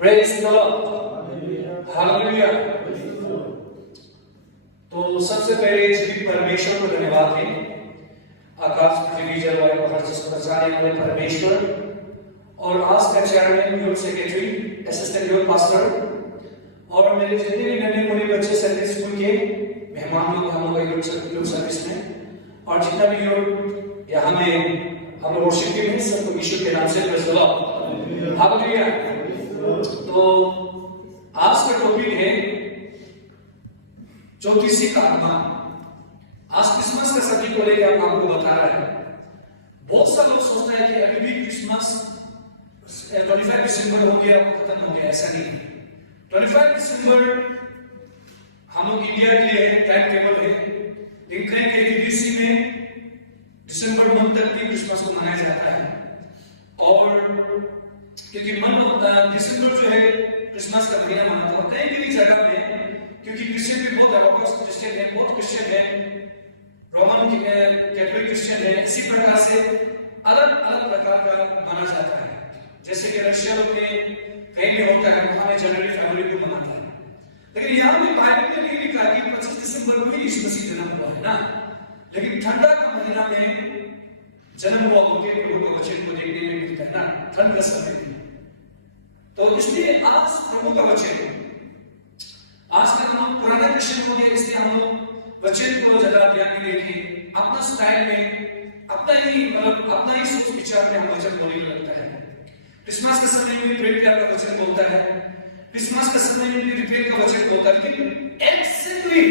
Praise the Lord, hallelujah. तो सबसे पहले जी परमेश्वर को धन्यवाद दें, आकाश पृथ्वी जल वायु हर चीज को बचाने वाले परमेश्वर, और आज का chairman, youth secretary, assistant youth pastor, और मेरे जितने भी नन्हे मुन्ने बच्चे संडे स्कूल के मेहमान लोग हम लोग यूथ सर्विस में, और जितना भी यूथ यहाँ में हम लोग वर्शिप के में, सबको यीशु के नाम से प्रेज द लॉर्ड, हालेलुया। तो आज का टॉपिक है ज्योतिषी का आगमन। आज क्रिसमस का सभी को लेकर आपको बता रहा है। बहुत सारे लोग सोचते हैं कि अभी भी क्रिसमस 25 दिसंबर हो गया, खत्म हो गया। ऐसा नहीं है। 25 दिसंबर हम लोग इंडिया के लिए टाइम टेबल है, लेकिन यूडीसी में दिसंबर मंथ तक भी क्रिसमस को मनाया जाता है। और क्योंकि दिसंबर जो है क्रिसमस का महीना मनाता है कई कई जगह में, क्योंकि क्रिश्चियन भी बहुत ऑर्थोडॉक्स क्रिश्चियन है, बहुत क्रिश्चियन है, रोमन कैथोलिक क्रिश्चियन है। इसी प्रकार से अलग अलग प्रकार का माना जाता है। जैसे कि रशिया में कहीं भी होता है, वहां जनवरी फरवरी को मनाता है। लेकिन यहाँ में बाइबल में नहीं लिखा कि 25 दिसंबर को ही यीशु मसीह जन्म हुआ है ना, लेकिन ठंडा का महीना में जन्म हुआ उनके प्रभु का वचन को देखने में मिलता है ना, ठंड का समय में। तो इसलिए आज प्रभु का वचन, आज का हम पुराना क्रिश्चियन हो गए, इसलिए हम लोग वचन को ज्यादा ध्यान में लेके अपना स्टाइल में, अपना ही सोच विचार में हम वचन बोलने लगता है। क्रिसमस के समय में प्रेम प्यार का वचन बोलता है, क्रिसमस के समय में भी प्रेम का वचन बोलता है, लेकिन एक्जेक्टली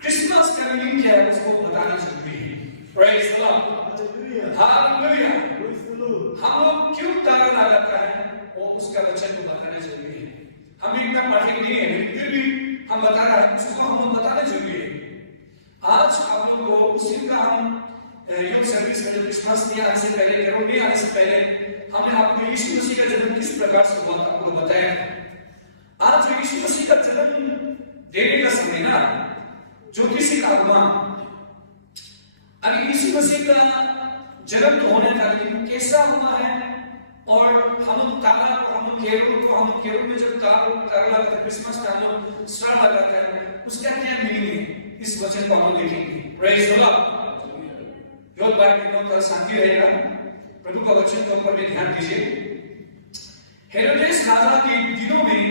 क्रिसमस का मीनिंग क्या है उसको बताना जरूरी है। Praise the Lord, hallelujah. हम लोग क्यों तारा लगाता है और उसका वचन को बताना जरूरी है। हम इतना पाठक नहीं है, लेकिन फिर भी हम बता रहे हैं, उसको हम बताना जरूरी है। आज आप लोगों को उसी का हम यूथ सर्विस का जो क्रिसमस नहीं आने से पहले, कैरोल नहीं आने से पहले, हमने आपको यीशु मसीह का जन्म किस प्रकार से हुआ आपको बताया। आज जो यीशु मसीह का जन्म देने का समय ना, ज्योतिषी का आगमन, अभी यीशु मसीह का जन्म तो होने का, लेकिन कैसा हुआ है, और हम तारा को, हम केरोल में जब तारा लगाते हैं, क्रिसमस का हम स्टार लगाते हैं, उसका क्या मीनिंग है, इस वचन को हम देखेंगे। Praise the Lord. योद बाइबल में शांति रहेगा, प्रभु का वचन के ऊपर भी ध्यान दीजिए। हेरोदेस राजा के दिनों में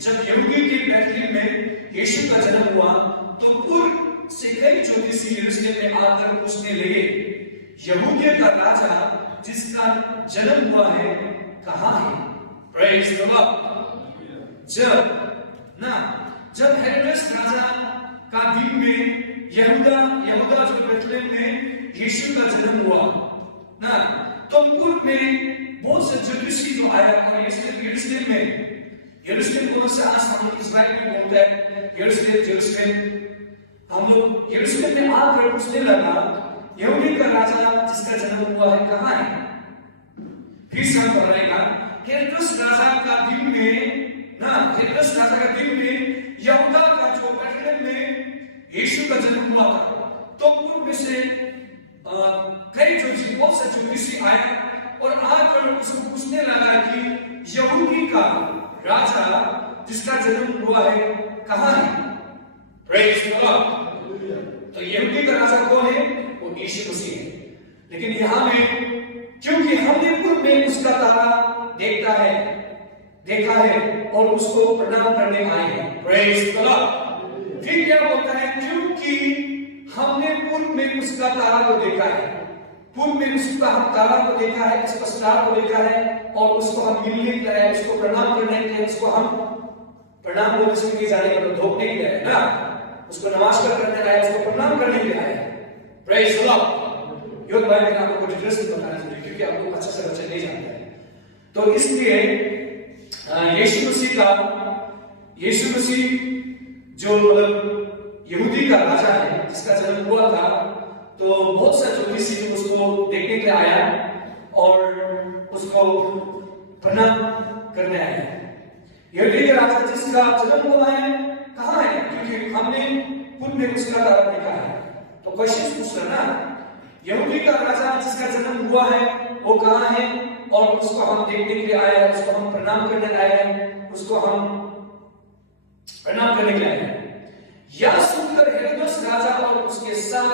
जब यहूदी के बैतलहम में यीशु का जन्म हुआ, तो पूर्व से कई ज्योतिषी यरूशलेम में आकर पूछने लगे, यहूदियों का राजा जिसका जन्म हुआ है कहां है? Praise the Lord. जब हेरोदेस राजा का दिन में यहूदा जो बैतलहम में यीशु का जन्म हुआ ना, तो पूर्व में बहुत से ज्योतिषी जो आया, और यरूशलेम कौन सा आज हम लोग इस्राएल में बोलते हैं यरूशलेम, हम लोग यरूशलेम में आकर पूछने लगा, यहूदी का राजा जिसका जन्म हुआ है कहां है? फिर से हम पढ़ेगा, हेरोदेस राजा का दिन में ना, हेरोदेस राजा का दिन में यहूदा का जो बैतलहम में यीशु का जन्म हुआ था, तो पूर्व में से कई बहुत से ज्योतिषी आए और आकर उसको पूछने लगा कि यहूदी का राजा जिसका जन्म हुआ है कहां है? Praise the Lord. तो यहूदी का राजा कौन है? वो यीशु मसीह है। लेकिन यहां में क्योंकि हमने पूर्व में उसका तारा देखा है और उसको प्रणाम करने आए हैं। Praise the Lord. फिर क्या बोलता है? क्योंकि हमने पूर्व में उसका तारा को देखा है, पूर्व में उसका हम तारा को देखा है, इसका स्टार को देखा है, और उसको हम मिलने के लिए, उसको प्रणाम करने के लिए, उसको हम प्रणाम बोलने से नहीं जाने का, धोखने के लिए ना, उसको नमस्कार करने आए, उसको प्रणाम करने के लिए आए। Praise the Lord. योग भाई मैंने आपको डिटेल्स में बताना चाहिए, क्योंकि आपको अच्छा से अच्छा नहीं जानता है। तो इसलिए यीशु मसीह जो मतलब यहूदी का राजा है, जिसका जन्म हुआ था, तो बहुत से ज्योतिषी उसको देखने के लिए आया और उसको प्रणाम करने आया। यहूदी का राजा जिसका जन्म हुआ है कहां है? क्योंकि हमने पूर्व में उसका तारा देखा है। तो क्वेश्चन पूछना ना, यहूदी का राजा जिसका जन्म हुआ है वो कहां है? और उसको हम देखने के लिए आए हैं, उसको हम प्रणाम करने आए हैं, उसको हम प्रणाम करने के लिए आए हैं। यह सुनकर हेरोदेस राजा और उसके साथ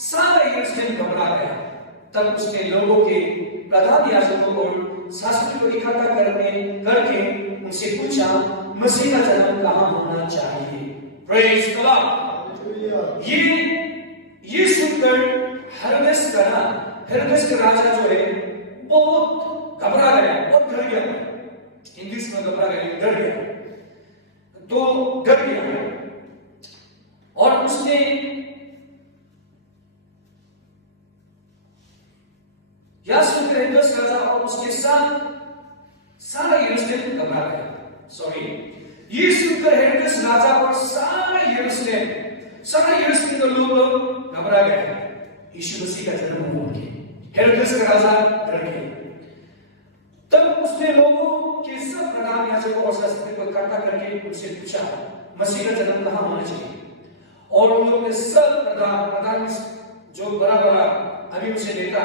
सारे यरूशलेम घबरा गया। तब उसने लोगों के प्रधान याजकों और शास्त्रियों को इकट्ठा करके उनसे पूछा, मसीह का जन्म कहाँ होना चाहिए? Praise the Lord. ये सुनकर हेरोदेस का राजा जो है बहुत घबरा गया, बहुत डर गया। इंग्लिश में घबरा गया, डर गया, तो डर गया। और उसने यह सुनकर हेरोदेस राजा और उसके साथ सारा यरूशलेम घबरा गया। ये सुनकर हेरोदेस राजा और सारा यरूशलेम के लोग घबरा गए। यीशु मसीह का जन्म हुआ कि हेरोदेस का राजा डर गया। तब उसने लोगों के सब प्रधान याजकों और शास्त्रियों को इकट्ठा करके उनसे पूछा, मसीह का जन्म कहाँ होना चाहिए? और उन लोगों ने सब प्रधान जो बड़ा अभी उसे नेता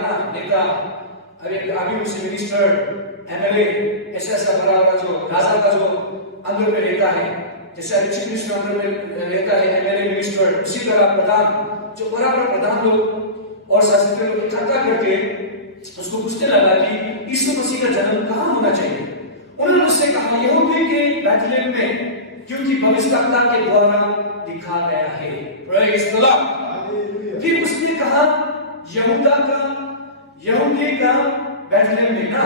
अभी उसे मिनिस्टर, एमएलए, ऐसा बड़ा जो राजा का जो अंदर में रहता है, जैसे चीफ मिनिस्टर अंदर में रहता है, एमएलए, मिनिस्टर, उसी तरह प्रधान जो बड़ा प्रधान लोग और शास्त्री लोग इकट्ठा करके उसको पूछने लगा कि यीशु मसीह का जन्म कहाँ होना चाहिए। उन्होंने उससे कहा, यहूदी के बैतलहम में, क्योंकि भविष्यवक्ता के द्वारा लिखा गया है। Praise the Lord. फिर उसने कहा, यहूदी का बैतलहम में ना,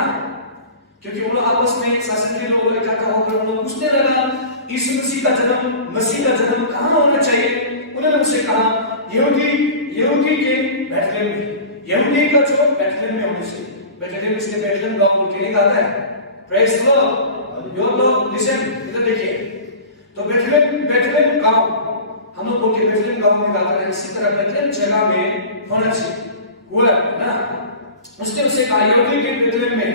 क्योंकि उन लोग आपस में शास्त्री लोग इकट्ठा होकर उन लोग पूछने लगा, यीशु मसीह का जन्म कहाँ होना चाहिए। उन्होंने उससे कहा, यहूदी के बैतलहम में, यहूदी का जो बैतलहम में होना चाहिए। बैतलहम इसलिए बैतलहम गांव कहने का आता है। Praise the Lord. योर लोग लिसन, इधर देखिए। तो बैतलहम गांव हम लोग बोल के बैतलहम गांव में गाता है, इसी तरह बैतलहम जगह में होना चाहिए, बोला ना। उसने उसे कहा, यहूदी के बैतलहम में,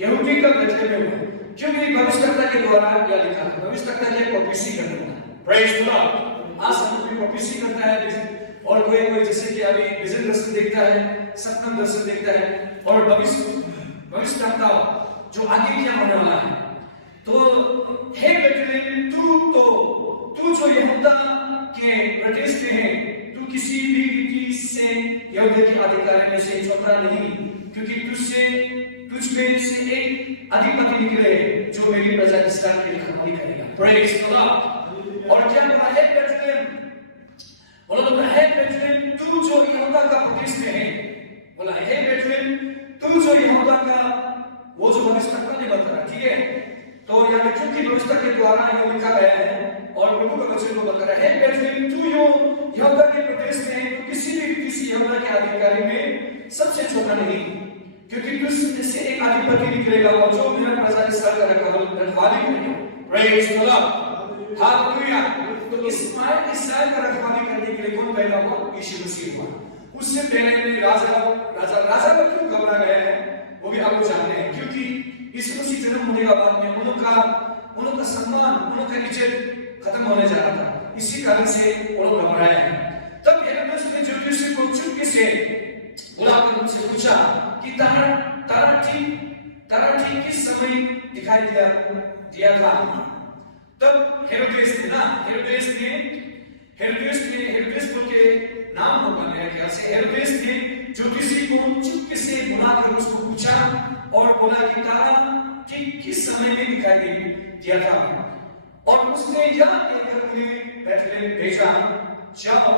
यहूदी का बैतलहम में, क्योंकि भविष्यवक्ता के द्वारा क्या लिखा है। भविष्यवक्ता की प्रोफेसी करना। Praise the Lord. आज हम भी प्रोफेसी करता है, और कोई जैसे कि अभी विजन दर्शन देखता है, सपना दर्शन देखता है, और भविष्यवक्ता जो आगे क्या होने वाला है। तो हे बैतलहम, तू जो यहूदा के प्रदेश में है, तू किसी भी रीति से यहूदा के अधिकारी में से छोटा नहीं, क्योंकि तुझ में से एक अधिपति निकले जो मेरी प्रजा इस्राएल के लिए खिदमत करेगा। Praise the Lord. और क्या कहा है बैतलहम? बोला तो है बैतलहम, तू जो यहूदा का प्रदेश में है, बोला है बैतलहम, तू जो यहूदा का, वो जो भविष्यवक्ता ने बताया, ठीक है। तो यहाँ क्योंकि भविष्यवक्ता के द्वारा ये लिखा गया है और प्रभु का वचन को बता रहा है, बैतलहम तू जो यहूदा के प्रदेश में है, तो किसी यहूदा के अधिकारी में सबसे छोटा नहीं, क्योंकि तुझ से एक अधिपति निकलेगा और जो मेरा प्रजा इस्राएल का रखवाली करेगा। Praise the Lord. हालेलुया। तो इस्राएल का रखवाली करने के लिए कौन पैदा हुआ? यीशु मसीह हुआ। उससे पहले राजा का क्यों घबरा गया है, वो भी आपको जानते हैं, क्योंकि यीशु मसीह जन्म होने के बाद में उनका सम्मान, उनका इज्जत खत्म होने जा रहा था। इसी कारण से वो लोग घबराए हैं। तब हेरोदेस ने ज्योतिषी को चुपके से बुलाकर उनसे पूछा कि तारा ठीक किस समय दिखाई दिया था। तब हेरोदेस के नाम होगा मेरे ख्याल से, हेरोदेस ने ज्योतिषी को चुपके से बुलाकर उसको पूछा और बोला कि तारा ठीक किस समय में दिखाई दिया था। और उसने यह कहकर उन्हें बैतलहम भेजा, जाओ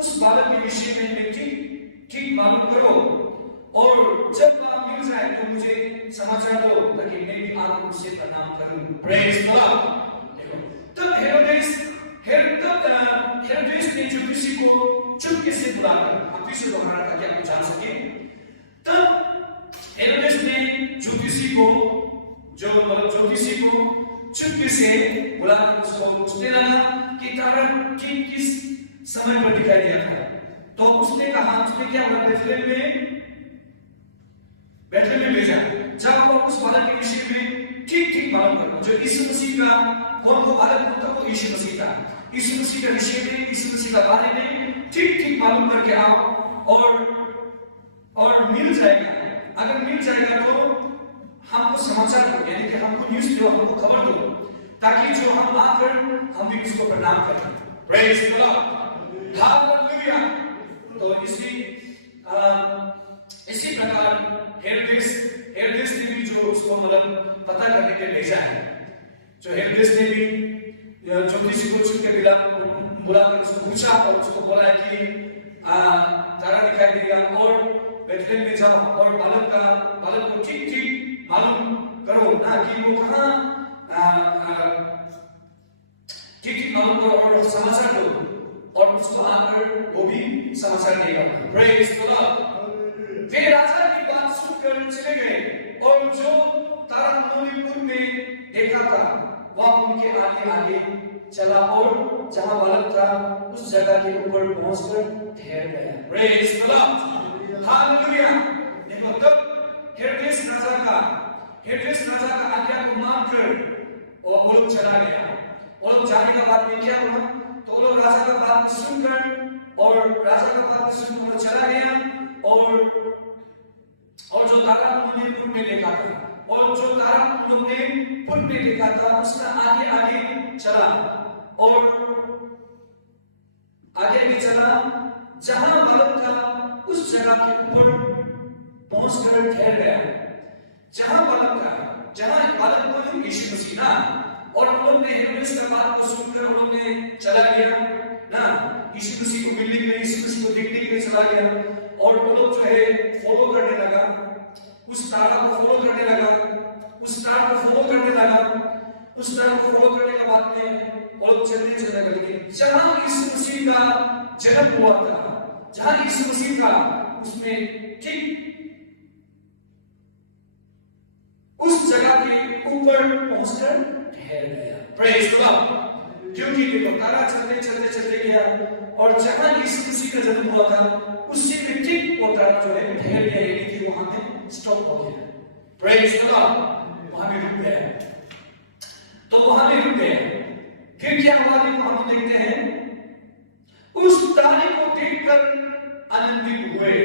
उस बालक के विषय में ठीक मालूम करो, और जब बात मिल जाए तो मुझे समाचार दो, ताकि मैं भी आकर उसे प्रणाम करूं। Praise the Lord. तब हेरोदेस ने ज्योतिषी को चुपके से बुलाकर, हम फिर से दोहरा ताकि आप जान सके। तब हेरोदेस ने ज्योतिषी को चुपके से बुलाकर उसको पूछने लगा कि तारा ठीक किस समय पर दिखाई दिया था। तो उसने कहा, उसने क्या बोला, बैतलहम में भेजा, जब उस बालक के विषय में ठीक मालूम करो। जो यीशु मसीह का कौन को बालक होता, वो यीशु मसीह था। यीशु मसीह का विषय में, यीशु मसीह का बारे में ठीक मालूम करके आओ, और मिल जाएगा। अगर मिल जाएगा तो हमको समाचार दो, यानी कि हमको न्यूज़ दो, हमको खबर दो, ताकि जो हम आकर हम भी उसको प्रणाम करें। Praise the Lord, hallelujah. तो इसी प्रकार हेरोदेस ने भी जो उसको मतलब पता करने के लिए भेजा है, जो हेरोदेस ने भी जो किसी को छुप के बुलाकर उसको पूछा और उसको बोला कि तारा दिखाई देगा और बेथलेहम में जाओ और बालक को ठीक मालूम करो ना कि वो कहाँ ठीक मालूम करो और समाचार दो और उसको आकर वो भी समाचार देगा। Praise the Lord. वे राजा की बात सुनकर चले गए और जो तारा उन्होंने में देखा था वह उनके आगे चला और जहां बालक था उस जगह के ऊपर पहुंचकर ठहर गया। Praise the Lord, hallelujah. देखो तब हेरोदेस राजा का आज्ञा को मानकर वो लोग चला गया। वो लोग जाने का बाद में क्या हुआ, तो वो लोग राजा का बात सुनकर और राजा का बात सुनकर चला गया और जो तारा उन्होंने पूर्व में देखा था और जो तारा उन्होंने पूर्व में देखा था उसका आगे चला और आगे चला जहां बालक था उस जगह के ऊपर पहुंचकर ठहर गया। जहां बालक को यीशु मसीह ना, और उन्होंने हेरोदेस की बात को सुनकर उन्होंने चला गया ना, यीशु मसीह को मिलने के लिए, यीशु मसीह को देखने के लिए चला गया और वो लोग जो है फॉलो करने लगा, उस तारा को फॉलो करने लगा, उस तारा को फॉलो करने के बाद में वो लोग चलने लगे। जहां यीशु मसीह का जन्म हुआ था, जहां यीशु मसीह का उसमें ठीक उस जगह के ऊपर पहुंचकर ठहर गया। Praise the Lord. क्योंकि देखो तारा चलते गया और जहां यीशु मसीह का जन्म हुआ था उसी में ठीक वो तारा जो है ठहर गया, यानी कि वहां में स्टॉप हो गया। Praise the Lord. वहां में रुक गया। तो वहां में रुक गया। फिर क्या हुआ देखो हम देखते हैं, उस तारे को देखकर आनंदित हुए।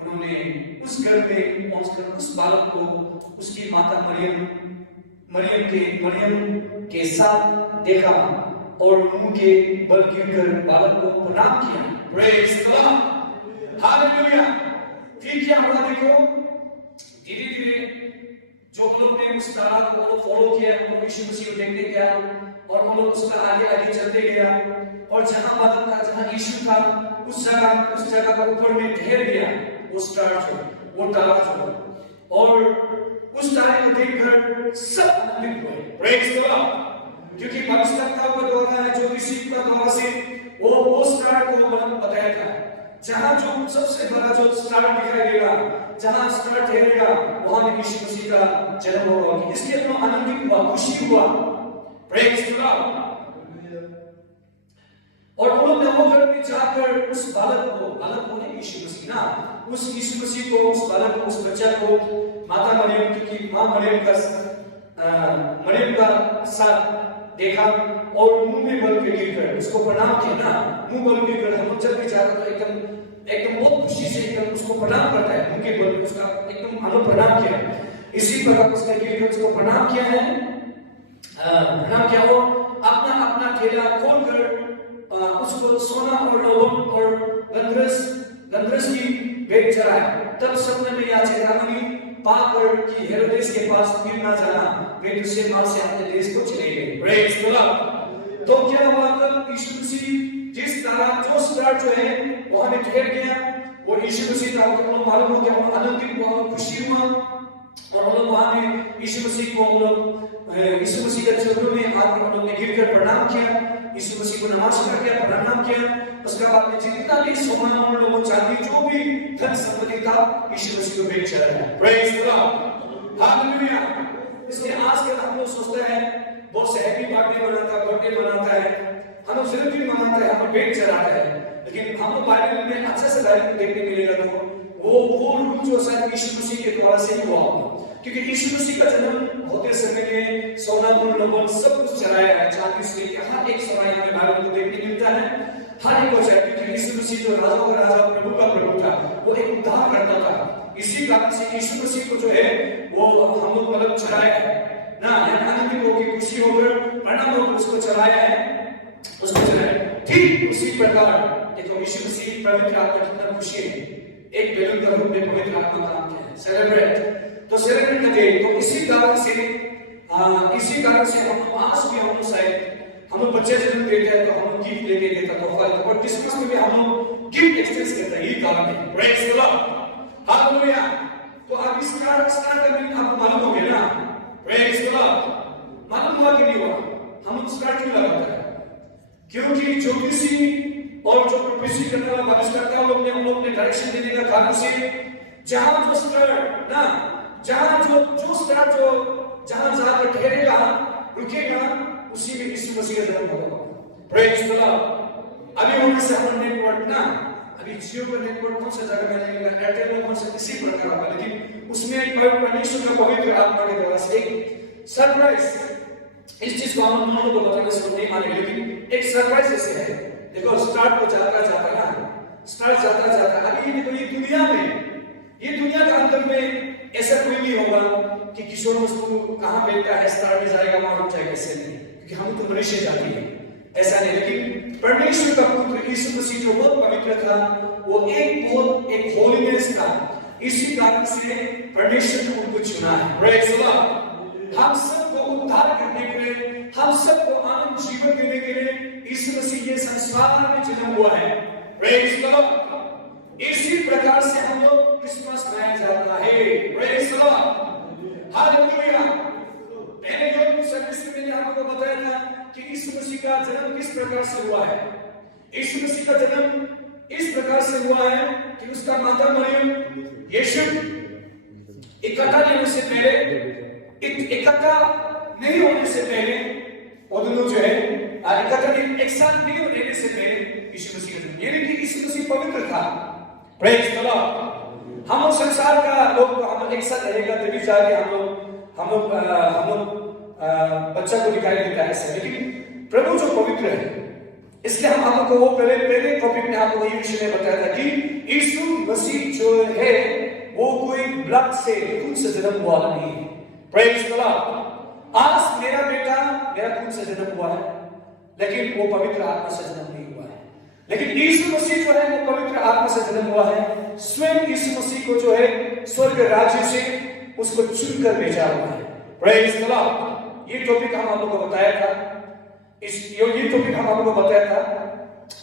उन्होंने उस घर में पहुंचकर उस बालक को उसकी माता मरियम के साथ देखा और मुंह के बल गिरकर बालक को प्रणाम किया। Praise the Lord, hallelujah. फिर क्या हुआ देखो, धीरे-धीरे जो लोग ने उस तारा को फॉलो किया, वो यीशु मसीह को देखने गया और वो लोग उसका आगे चलते गया और जहां बालक था, जहां यीशु था, उस जगह पर ऊपर में ठहर गया वो तारा और उस तारे को देखकर सब आनंदित हुए। Praise the Lord. क्योंकि भविष्यवक्ता का द्वारा है जो ऋषि का द्वारा से वो स्टार को बताया था, जहां जो सबसे बड़ा जो स्टार दिखाई देगा, जहां स्टार ठहरेगा वहां यीशु मसीह का जन्म होगा। इसलिए इतना आनंदित हुआ, खुशी हुआ। Praise the Lord. और उन्होंने वो घर में जाकर उस बालक को ने यीशु मसीह ना, उस यीशु मसीह को, उस बालक को, उस बच्चा को माता मरियम की मां मरियम का साथ देखा और मुंह में बल के गिरकर उसको प्रणाम किया ना। मुंह बल गिरकर हम जब भी जाते तो एकदम बहुत खुशी से एकदम उसको प्रणाम करता है, मुंह के बल उसका एकदम आलो प्रणाम किया। इसी प्रकार उसने गिरकर उसको प्रणाम किया है, प्रणाम किया और अपना थैला खोलकर उसको सोना और लौंग और गंधरस की भेंट चढ़ाया। तब सपने में यह चेतावनी पाकर कि हेरोदेस के पास फिर ना जाना, वे दूसरे मार्ग से अपने देश को चले गए। Praise the Lord. तो क्या हुआ तब यीशु मसीह जिस तरह जो स्टार जो है वहां में ठहर गया, वो यीशु मसीह का उनको मालूम हो गया, उनको आनंदित हुआ, खुशी हुआ और वो लोग वहां में यीशु मसीह के चरणों में आकर उन्होंने गिरकर प्रणाम किया, यीशु मसीह को नमस्कार किया, प्रणाम किया। उसके बाद में जितना भी सोना और लोगों चांदी जो भी धन संपत्ति था यीशु मसीह को भेंट चढ़ाया। Praise the Lord, hallelujah. इसलिए आजकल हम लोग सोचते हैं बहुत से हैप्पी बर्थडे मनाता है, हम लोग सेलिब्रेट मनाता है, हम भेंट चढ़ाते हैं, लेकिन हम लोग बाइबल में अच्छे से बाइबल देखने मिलेगा तो वो रूल जो शायद यीशु मसीह के द्वारा से ही हुआ, क्योंकि यीशु मसीह का जन्म होते समय में सोना लवण सब कुछ चढ़ाया है, चांदी से लेकर हर एक सोना यहाँ में बाइबल को देखने मिलता है, हर एक को चाहिए। क्योंकि यीशु मसीह जो राजाओं का राजा, प्रभु का प्रभु था, वो एक उद्धार करता था, इसी कारण से यीशु मसीह को जो है वो हम लोग मतलब चढ़ाया है ना, आनंदित होकर खुशी होकर प्रणाम होकर उसको चढ़ाया है, उसको चढ़ाया। ठीक उसी प्रकार देखो यीशु मसीह पवित्र आत्मा कितना खुशी है, एक बैलून का रूप में पवित्र आत्मा का नाम क्या है, सेलिब्रेट। तो सेलिब्रेट करते हैं। तो इसी कारण से हम आज भी हम शायद हम लोग बच्चे जन्म देते हैं तो हम लोग गिफ्ट लेके देते हैं तोहफा, और क्रिसमस में भी हम लोग गिफ्ट एक्सचेंज करते हैं, यही कारण है। Praise the Lord, hallelujah. तो आप इस स्टार का मीनिंग आपको मालूम हो गया ना, प्रेज द लॉर्ड। मालूम हुआ कि नहीं हुआ? हम लोग स्टार क्यों लगाते हैं? क्योंकि जो किसी और जो प्रोफेसी करने वाला भविष्यवक्ता लोग ने हम लोग ने डायरेक्शन देने का कारण से जहां जो स्टार ना, जहां जो स्टार जो जहां जाकर ठहरेगा रुकेगा उसी में यीशु मसीह का जन्म होगा। Praise the Lord. अभी होने से हम नेटवर्क ना, अभी जियो का नेटवर्क कौन सा जगह में लगेगा, एयरटेल में कौन सा किसी प्रकार का, लेकिन उसमें परमेश्वर का पवित्र आत्मा के द्वारा से एक सरप्राइज, इस चीज को हम लोगों को बताने से नहीं मानेंगे, लेकिन एक सरप्राइज ऐसे है। देखो स्टार को जाता ना, स्टार जाता अभी देखो ये दुनिया का अंदर में ऐसा कोई नहीं होगा कि किशोर वस्तु कहां मिलता है स्टार में जाएगा वहां रुक जाएगा, ऐसे नहीं, क्योंकि हम तो मनुष्य जाति है, ऐसा नहीं। लेकिन परमेश्वर का पुत्र यीशु मसीह जो बहुत पवित्र था, वो एक होलीनेस था, इसी कारण से परमेश्वर ने उनको चुना है। Praise the Lord. हम सबको उद्धार करने के लिए, हम सबको आनंद जीवन देने के लिए यीशु मसीह ये संसार में जन्म हुआ है। Praise the Lord. इसी प्रकार से हम लोग क्रिसमस मनाया जाता है। Praise the Lord, hallelujah. पहले जो सर्विस में मैंने आपको बताया था कि यीशु मसीह का जन्म किस प्रकार से हुआ है। यीशु मसीह का जन्म इस प्रकार से हुआ है कि उसका माता मरियम यीशु इकट्ठा नहीं होने से पहले वो दोनों जो है एक साथ नहीं होने से पहले यीशु मसीह का जन्म, यानी कि यीशु मसीह पवित्र था। Praise the Lord. हम संसार का लोग हम एक साथ रहेगा तभी जाके हम लोग बच्चा को दिखाई देता है ऐसे, लेकिन प्रभु जो पवित्र है, इसलिए हम आपको वो पहले टॉपिक में आपको ये विषय में बताया था कि यीशु मसीह जो है वो कोई ब्लड से खून से जन्म हुआ नहीं है। Praise the Lord. आज मेरा बेटा मेरा खून से जन्म हुआ है, लेकिन वो पवित्र आत्मा से जन्म नहीं हुआ है। लेकिन यीशु मसीह जो है वो पवित्र आत्मा से जन्म हुआ है। स्वयं यीशु मसीह को जो है स्वर्ग राज्य से उसको चुनकर भेजा हुआ है। Praise the Lord. ये टॉपिक हम आपको बताया था, ये टॉपिक हम आपको बताया था।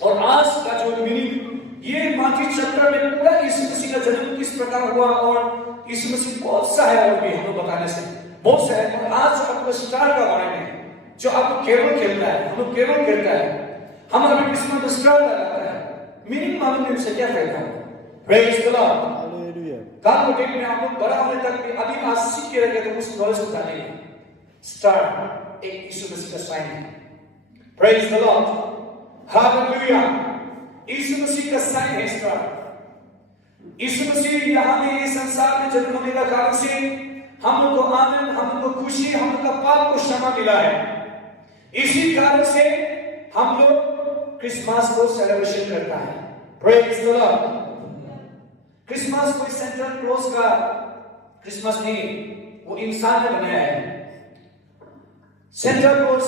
और आज का जो मीनिंग ये माथी चक्र में पूरा यीशु मसीह का जन्म किस प्रकार हुआ, और यीशु मसीह बहुत सा है, और भी हम लोग बताने से बहुत सा है। और आज आपको स्टार का बारे में जो आपको केवल खेलता है, हम लोग केवल खेलता है, हमारा क्रिसमस में स्टार लगाता है, मीनिंग मालूम नहीं उसे क्या कहता है। Praise the Lord. हालेलुया। काल को देखने आप लोग बड़ा होने तक भी अभी आज सीख के रह गए तो उस नॉलेज को जानेंगे। स्टार एक यीशु मसीह का साइन है। Praise the Lord, hallelujah. यीशु मसीह का साइन है स्टार। यीशु मसीह यहाँ में ये संसार में जन्म होने का कारण से हम लोग को आनंद, हम लोग को खुशी, हम लोग का पाप को क्षमा मिला है। इसी कारण से हम लोग क्रिसमस को सेलिब्रेशन करता है। Praise the Lord. क्रिसमस कोई सेंटा क्लॉज का क्रिसमस नहीं, वो इंसान ने बनाया है। सेंटा क्लॉज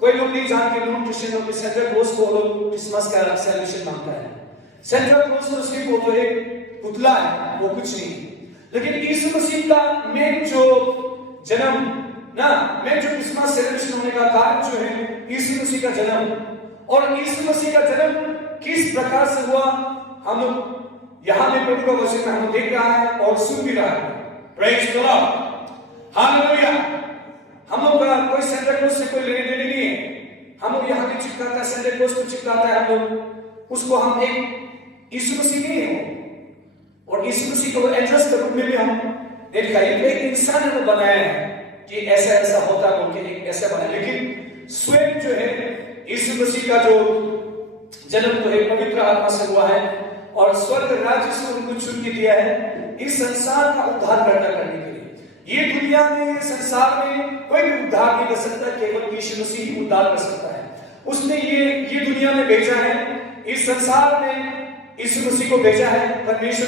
कोई लोग नहीं जानते, नॉन क्रिश्चियन लोग सेंटा क्लॉज को लोग क्रिसमस का सेलिब्रेशन मानता है। सेंटा क्लॉज तो सिर्फ वो एक पुतला है, वो कुछ नहीं। लेकिन यीशु मसीह का मेन जो जन्म ना, मेन जो क्रिसमस सेलिब्रेशन होने का कारण जो है यीशु मसीह का जन्म। और यीशु मसीह का जन्म किस प्रकार से हुआ हम लोग यहाँ में प्रभु का वचन में हम देख रहा है और सुन भी रहा है। Praise the Lord, hallelujah. हम लोग का कोई सेंटा क्लॉज से कोई लेने देने नहीं है। हम लोग यहाँ पे चिपकाता है, सेंटा क्लॉज को चिपकाता है, हम लोग उसको हम एक यीशु मसीह नहीं है, और यीशु मसीह को एड्रेस के रूप में भी हम देखा है। एक इंसान ने बनाया है कि ऐसा ऐसा होता बोल के एक ऐसा बना, लेकिन स्वयं जो है यीशु मसीह का जो जन्म तो है पवित्र आत्मा से हुआ है, और स्वर्ग राज्य से उनको चुन के दिया है इस संसार का उद्धार करने के लिए। ये दुनिया में, संसार में कोई भी उद्धार नहीं कर सकता, केवल यीशु मसीह ही उद्धार कर सकता है। उसने ये दुनिया में भेजा है, इस संसार में यीशु मसीह को भेजा है। परमेश्वर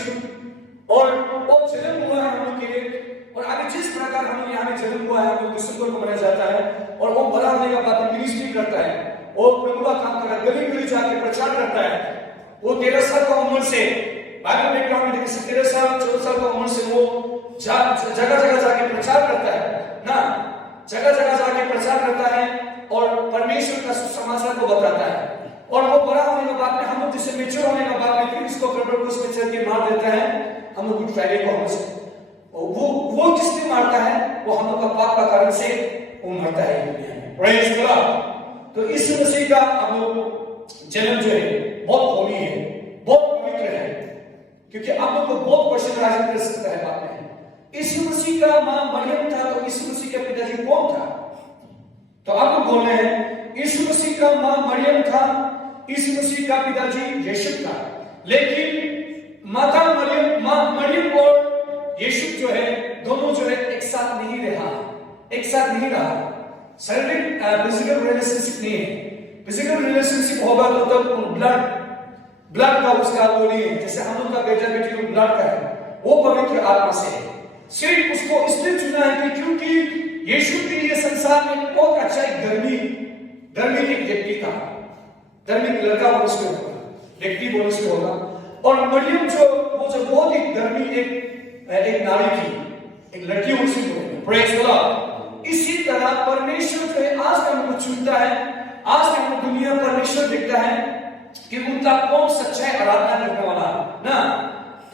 और वो जन्म हुआ है हम लोग के लिए, और आगे जिस प्रकार हम लोग यहाँ में जन्म हुआ है वो दिसंबर को मनाया जाता है, और वो बड़ा होने के बाद मिनिस्ट्री करता है, वो प्रभु का काम करता है, गली गली जाके प्रचार करता है। वो 13 साल का उम्र से बाइबल बैकग्राउंड में 13 साल 14 साल का उम्र से वो जगह जगह जाके प्रचार करता है ना, जगह जगह जाके प्रचार करता है और परमेश्वर का सुसमाचार को बताता है। और वो बड़ा होने के बाद में हम लोग जिसे मेच्योर होने के बाद में फिर इसको क्रॉस में चल के मार देता है हम लोग गुड फ्राइडे को हमसे। वो जिसने मारता है वो हम लोग का पाप का कारण से वो मरता है दुनिया में। Praise God. तो यीशु मसीह का हम लोग जन्म जो है बहुत होली है, बहुत पवित्र है, क्योंकि आप लोग को बहुत क्वेश्चन राइज कर सकता है बात में। यीशु मसीह का मां मरियम था, तो यीशु मसीह के पिताजी कौन था? तो आप लोग बोल रहे हैं यीशु मसीह का मां मरियम था, यीशु मसीह का पिताजी यीशु था, लेकिन माता मरियम और यीशु जो है दोनों जो है एक साथ नहीं रहा। शारीरिक फिजिकल रिलेशनशिप नहीं है। फिजिकल रिलेशनशिप होगा तो ब्लड का उसका वो नहीं है, जैसे हम लोग का बेटा बेटी लोग ब्लड का है, वो पवित्र आत्मा से है। सिर्फ उसको इसलिए चुना है कि क्योंकि यीशु के लिए संसार में बहुत अच्छा एक धर्मी एक व्यक्ति था, धर्मी लड़का मनुष्य होगा, व्यक्ति मनुष्य होगा। और मरियम जो बहुत ही धर्मी एक नारी थी, एक लड़की मनुष्य होगी। Praise God. इसी तरह परमेश्वर जो है आज हम लोग चुनता है, आज हम दुनिया परमेश्वर देखता है कि उनका कौन सच्चाई आराधना करने वाला ना,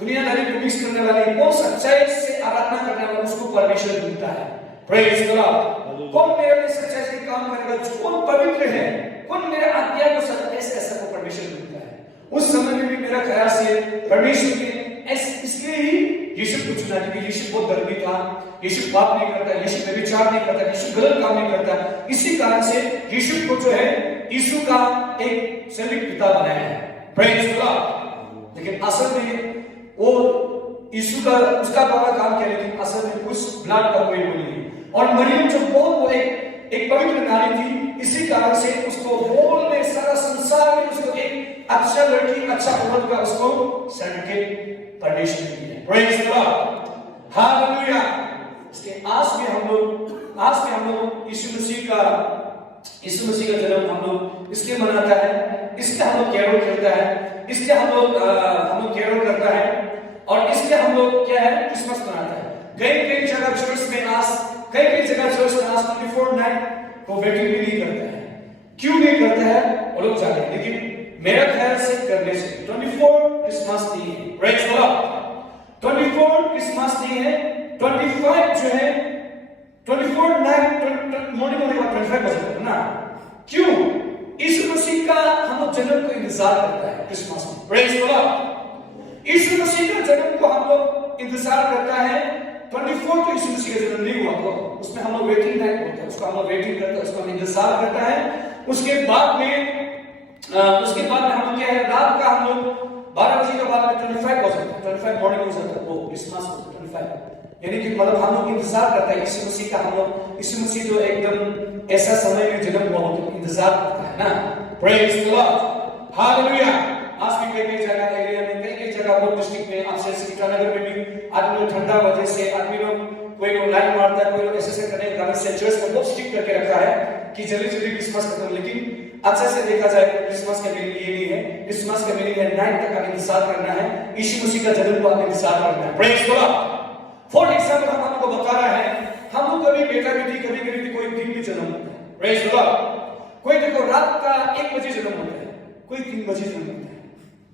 दुनियादारी को मिक्स करने वाले कौन सच्चाई से आराधना करने वाला, उसको परमेश्वर चुनता है। Praise God. कौन मेरे लिए सच्चाई से काम करेगा, कौन पवित्र है, कौन मेरे आज्ञा को सच्चाई से ऐसा को परमेश्वर चुनता है। उस समय में भी मेरा ख्याल से परमेश्वर ने इसलिए ही यीशु को चुना, क्योंकि यीशु बहुत धर्मी था, यीशु पाप नहीं करता, यीशु व्यभिचार नहीं करता, यीशु गलत काम नहीं करता। इसी कारण से यीशु को जो है यीशु का एक सैनिक पिता बनाया है। Praise God. लेकिन असल में वो यीशु का उसका द्वारा काम किया, लेकिन असल में उस ब्लड का कोई वो नहीं। और मरियम जो बहुत वो एक पवित्र नारी थी, इसी कारण से उसको होल में सारा संसार में उसको एक अच्छा लड़की, अच्छा औरत का उसको सर्टिफिकेट परमेश्वर ने दिया। Praise God. हालेलुया। इसके आज में हम लोग यीशु मसीह का जन्म हम लोग इसलिए मनाता है, इसलिए हम लोग कैरोल खेलता है, इसलिए हम लोग कैरोल करता है, और इसलिए हम लोग क्या है क्रिसमस मनाता है। कई जगह चर्च में आज कई जगह चर्च में आज 24 नाइट को वेटिंग भी नहीं करता है। क्यों नहीं करता है वो लोग जाने, लेकिन मेरा ख्याल से करने से 24 क्रिसमस नहीं है। Praise God. 24 क्रिसमस नहीं है, 25 जो है 24 नाइट मॉर्निंग होने के बाद 25 बजे तक ना। क्यों? यीशु मसीह का हम लोग जन्म को इंतजार करता है क्रिसमस में। Praise God. यीशु मसीह का जन्म को हम लोग इंतजार करता है। 24 को यीशु मसीह का जन्म नहीं हुआ तो उसमें हम लोग वेटिंग नाइट होता है, उसको हम लोग वेटिंग करते हैं, उसको हम इंतजार करता है। उसके बाद में हम क्या है, रात का हम लोग 12 बजे के बाद में 25 हो जाता है, 25 मॉर्निंग हो जाता है, वो क्रिसमस 25, यानी कि मतलब हम लोग इंतजार करता है यीशु मसीह का। हम लोग यीशु मसीह जो एकदम ऐसा समय में जन्म हुआ तो इंतजार करता है ना। Praise God. हालेलुया। आज भी कई जगह एरिया में कई जगह वो डिस्ट्रिक्ट में आपसे ईटानगर में भी आदमी लोग ठंडा वजह से आदमी लोग कोई लोग लाइन मारता है, कोई लोग ऐसे करने के कारण से चर्च को बहुत स्ट्रिक्ट करके रखा है कि जल्दी क्रिसमस खत्म। लेकिन अच्छे से देखा जाए तो क्रिसमस का मीनिंग ये नहीं है। क्रिसमस का मीनिंग है नाइट तक आप इंतजार करना है, यीशु मसीह का जन्म को आप इंतजार करना है। Praise God. फॉर एग्जांपल हम आपको बता रहा है, हम लोग कभी बेटा बेटी कभी कोई दिन भी जन्म होता है। Praise God. कोई देखो रात का 1 बजे जन्म होता है, कोई 3 बजे जन्म होता है।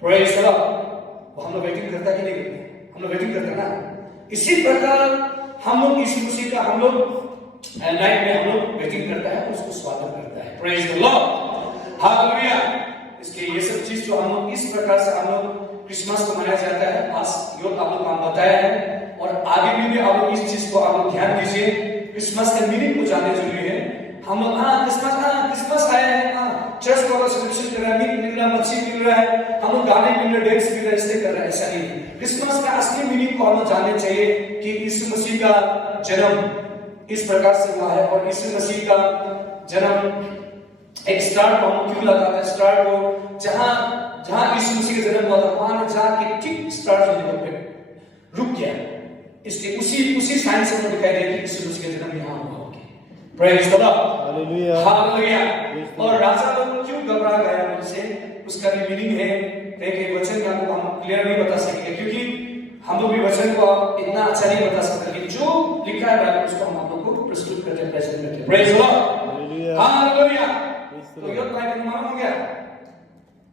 Praise God. हम लोग वेटिंग करता है कि नहीं करते? हम लोग वेटिंग करते हैं ना। इसी प्रकार हम लोग यीशु मसीह का हम लोग नाइट में हम लोग वेटिंग करता है, उसको स्वागत करता है। Praise the Lord. हालेलुया। इसके ये सब चीज जो हम लोग इस प्रकार से हम लोग क्रिसमस को मनाया जाता है, आज यो आप लोग को हम बताया है, और आगे भी आप लोग इस चीज को आप लोग ध्यान दीजिए। क्रिसमस के मीनिंग को जानना जरूरी है। हम लोग क्रिसमस आया है, चर्च को सेलिब्रेशन कर रहा है, मीट मिल रहा है, मच्छी मिल रहा है, हम लोग गाने मिल रहे, डांस मिल रहा है, इसलिए कर रहा है, ऐसा नहीं। क्रिसमस का असली मीनिंग को हमें जानना चाहिए कि यीशु मसीह का जन्म इस प्रकार से हुआ है, और यीशु मसीह का जन्म एक स्टार को हम क्यों लगाते हैं, स्टार को जहां यीशु मसीह का जन्म हुआ था वहां जाके ठीक स्टार जो है रुक गया। इसलिए उसी साइन से हमें दिखाई देगा कि यीशु मसीह का जन्म यहाँ हुआ होगा। Praise the Lord, hallelujah, hallelujah. और राजा लोग क्यों घबरा गया उनसे, उसका भी मीनिंग है कि वचन का आपको हम क्लियर नहीं बता सकेंगे, क्योंकि हम लोग भी वचन को इतना अच्छा नहीं बता सकते, लेकिन जो लिखा है बाइबल उसको हम आप लोग को प्रस्तुत करते हैं, प्रेजेंट करते हैं। Praise the Lord, hallelujah, hallelujah. तो यह बाइबल में मालूम हो गया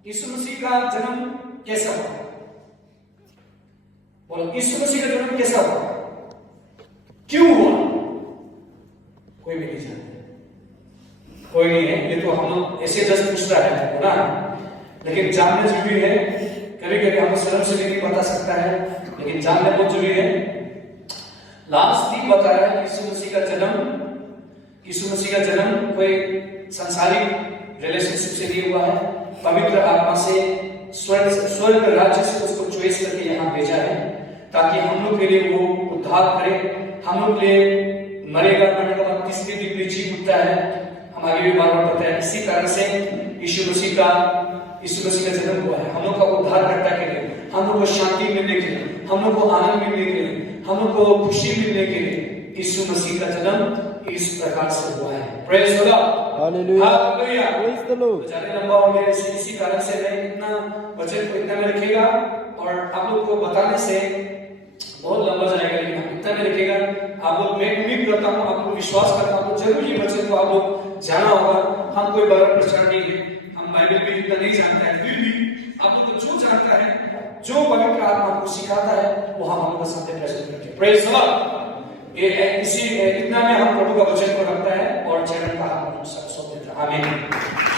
यीशु मसीह का जन्म कैसा हुआ। बोलो, यीशु मसीह का जन्म कैसा हुआ, क्यों हुआ, कोई भी नहीं जानता, कोई नहीं है। ये तो हम लोग ऐसे जस्ट पूछ रहा है ना, लेकिन जानना जरूरी है। कभी कभी हम शर्म से नहीं बता सकता है, लेकिन जानना बहुत जरूरी है। लास्ट वीक बताया यीशु मसीह का जन्म कोई सांसारिक रिलेशनशिप से नहीं हुआ है, पवित्र आत्मा से स्वर्ग राज्य से उसको चॉइस करके यहाँ भेजा है, ताकि हम लोग के लिए वो उद्धार करे। हम लोग के लिए मरेगा, मरने के बाद तीसरे दिन भी जी उठता है, हम आगे भी बार बार बताया। इसी कारण से यीशु मसीह का जन्म हुआ है, हम लोग का उद्धारकर्ता के लिए, हम लोग को शांति मिलने के लिए, हम लोग को आनंद मिलने के लिए, हम लोग को खुशी मिलने के लिए यीशु मसीह का जन्म इस प्रकार से हुआ है। Praise the Lord, hallelujah, hallelujah. Praise the Lord. ज्यादा लंबा हो गया, इसी कारण से मैं इतना वचन को इतना में रखेगा, और आप लोग को बताने से बहुत लंबा जाएगा, लेकिन हम इतना में रखेगा। आप लोग, मैं उम्मीद करता हूँ, आप लोग विश्वास करता हूँ, जरूर ये वचन को आप लोग जाना होगा। हम कोई बड़ा प्रचार नहीं है, हम बाइबल में इतना नहीं जानता है, फिर भी आप लोग को जो जानता है, जो पवित्र आत्मा आपको सिखाता है, वो हम लोग सामने प्रेजेंट करते हैं। Praise the Lord. इतना में हम प्रभु का वचन को रखता है और चरण का हम सौंप देते हैं। आमीन।